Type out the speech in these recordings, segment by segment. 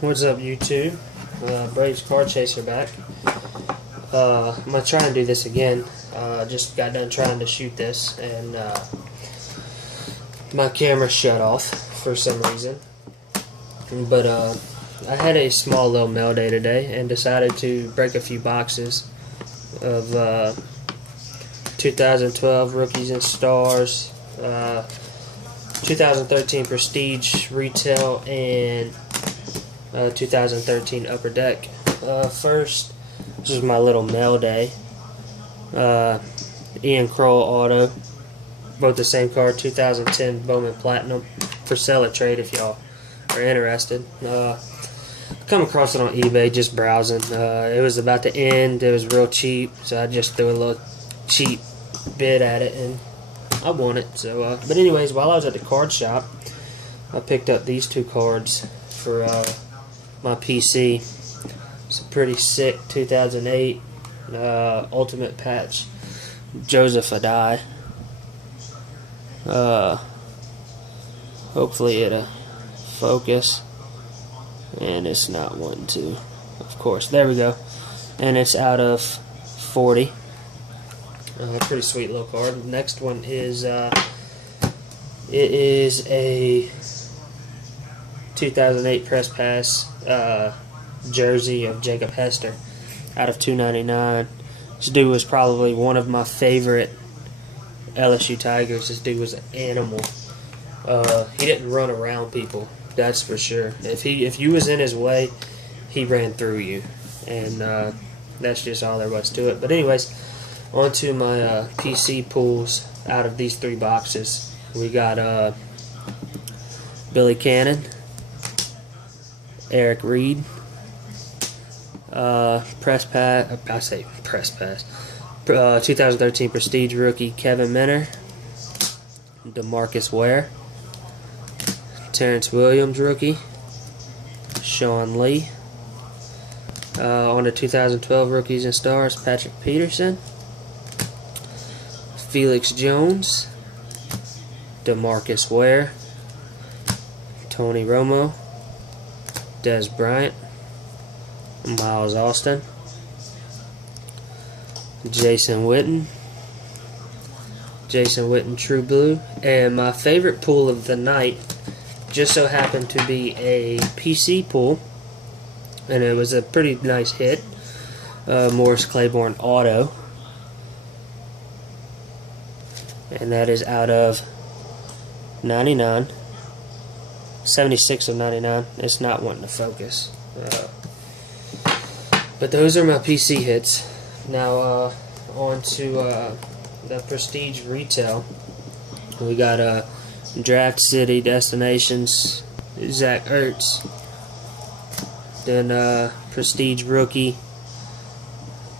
What's up, YouTube? Braves Card Chaser back. I'm gonna try and do this again. Just got done trying to shoot this, and my camera shut off for some reason. But I had a small little mail day today, and decided to break a few boxes of 2012 Rookies and Stars, 2013 Prestige Retail, and 2013 Upper Deck. First, this is my little mail day. Ian Krol Auto, both the same card, 2010 Bowman Platinum, for sale or trade if y'all are interested. Come across it on eBay, just browsing. It was about to end. It was real cheap, so I just threw a little cheap bid at it, and I won it. So, but anyways, while I was at the card shop, I picked up these two cards for my PC. It's a pretty sick 2008 Ultimate Patch Joseph Addai. Hopefully it'll focus, and it's not wanting to. Of course, there we go. And it's out of 40. Pretty sweet little card. Next one is it is a 2008 Press Pass jersey of Jacob Hester out of 299. This dude was probably one of my favorite LSU Tigers. This dude was an animal. He didn't run around people, that's for sure. If you was in his way, he ran through you, and that's just all there was to it. But anyways, on to my PC pulls out of these three boxes. We got Billy Cannon, Eric Reed, Press Pass. I say Press Pass. 2013 Prestige Rookie Kevin Minner, DeMarcus Ware, Terrence Williams Rookie, Sean Lee. On the 2012 Rookies and Stars, Patrick Peterson, Felix Jones, DeMarcus Ware, Tony Romo, Des Bryant, Miles Austin, Jason Witten True Blue, and my favorite pull of the night just so happened to be a PC pull, and it was a pretty nice hit. Morris Claiborne Auto, and that is out of 99, 76 of 99. It's not wanting to focus. But those are my PC hits. Now on to the Prestige Retail. We got Draft City Destinations, Zach Ertz. Then Prestige Rookie,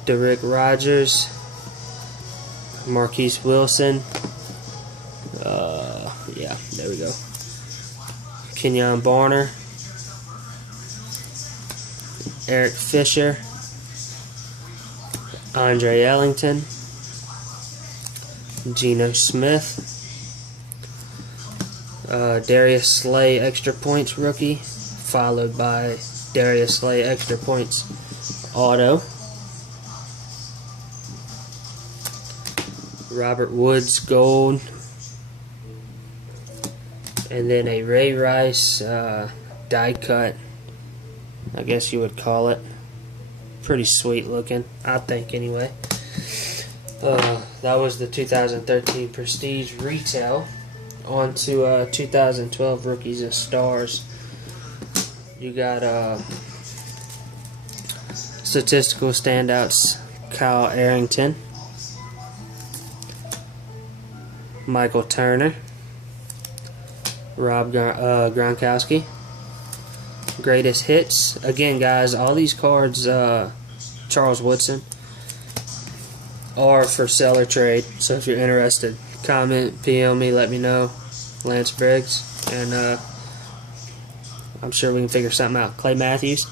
Derek Rogers, Marquise Wilson. Yeah, there we go. Kenyon Barner, Eric Fisher, Andre Ellington, Geno Smith, Darius Slay Extra Points Rookie, followed by Darius Slay Extra Points Auto, Robert Woods Gold, and then a Ray Rice die cut, I guess you would call it. Pretty sweet looking, I think, anyway. That was the 2013 Prestige Retail. On to 2012 Rookies and Stars. You got statistical standouts: Kyle Arrington, Michael Turner, Rob Gronkowski. Greatest hits. Again, guys, all these cards, Charles Woodson, are for sale or trade. So if you're interested, comment, PM me, let me know. Lance Briggs, and I'm sure we can figure something out. Clay Matthews,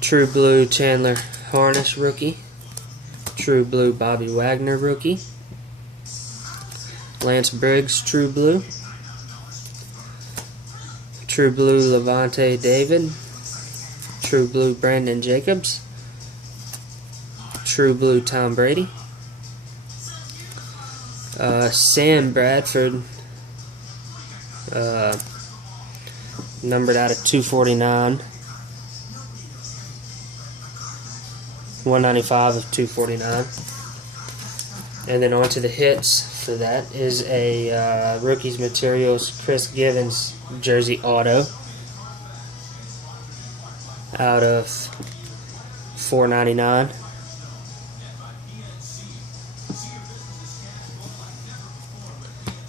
True Blue Chandler Harness Rookie, True Blue Bobby Wagner Rookie, Lance Briggs True Blue, True Blue Levante David, True Blue Brandon Jacobs, True Blue Tom Brady, Sam Bradford, numbered out of 249, 195 of 249. And then on to the hits for that is a Rookies Materials Chris Givens jersey auto out of 499.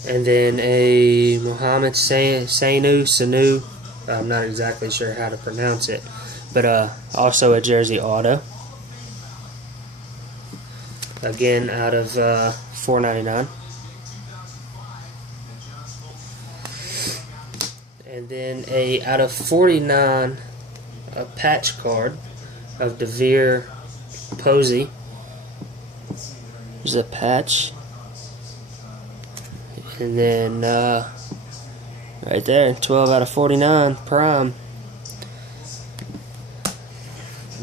And then a Mohamed Sanu, I'm not exactly sure how to pronounce it, but also a jersey auto. Again, out of $4.99. And then a out of 49, a patch card of DeVere Posey. There's a patch. And then right there, 12 out of 49, prime.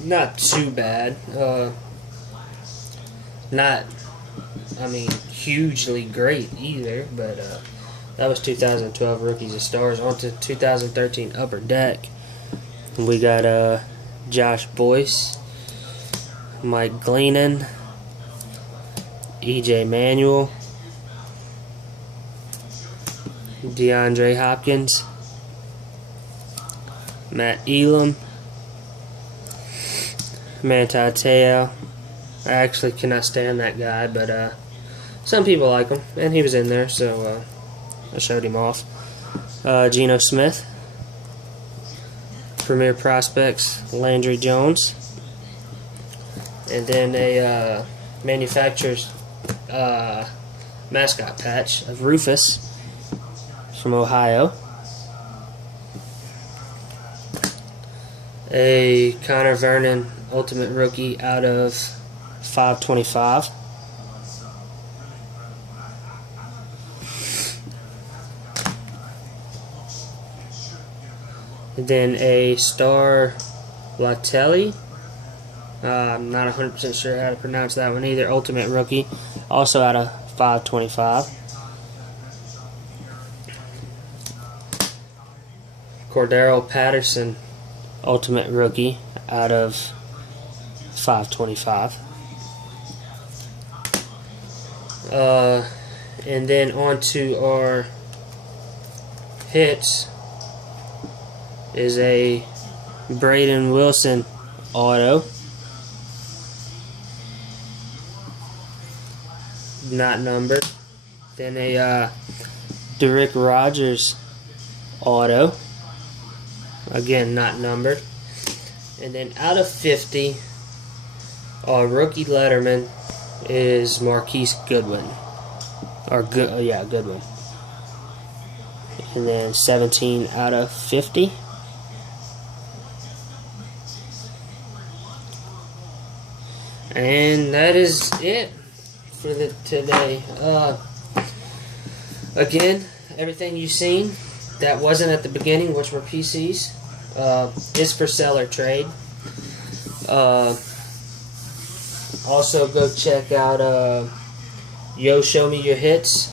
Not too bad. Not, I mean, hugely great either, but that was 2012 Rookies of Stars. On to 2013 Upper Deck. We got Josh Boyce, Mike Glennon, E.J. Manuel, DeAndre Hopkins, Matt Elam, Manti Te'o. I actually cannot stand that guy, but some people like him, and he was in there, so I showed him off. Geno Smith, Premier Prospects, Landry Jones, and then a manufacturer's mascot patch of Rufus from Ohio. A Connor Vernon Ultimate Rookie out of 525. And then a Star Latelli. I'm not 100% sure how to pronounce that one either. Ultimate Rookie, also out of 525. Cordero Patterson Ultimate Rookie out of 525. And then on to our hits is a Braden Wilson auto. Not numbered. Then a Derek Rogers auto. Again, not numbered. And then out of 50, our rookie letterman is Marquise Goodwin. Goodwin. And then 17 out of 50. And that is it for today. Again, everything you've seen that wasn't at the beginning, which were PCs, is for seller trade. Also, go check out Yo Show Me Your Hits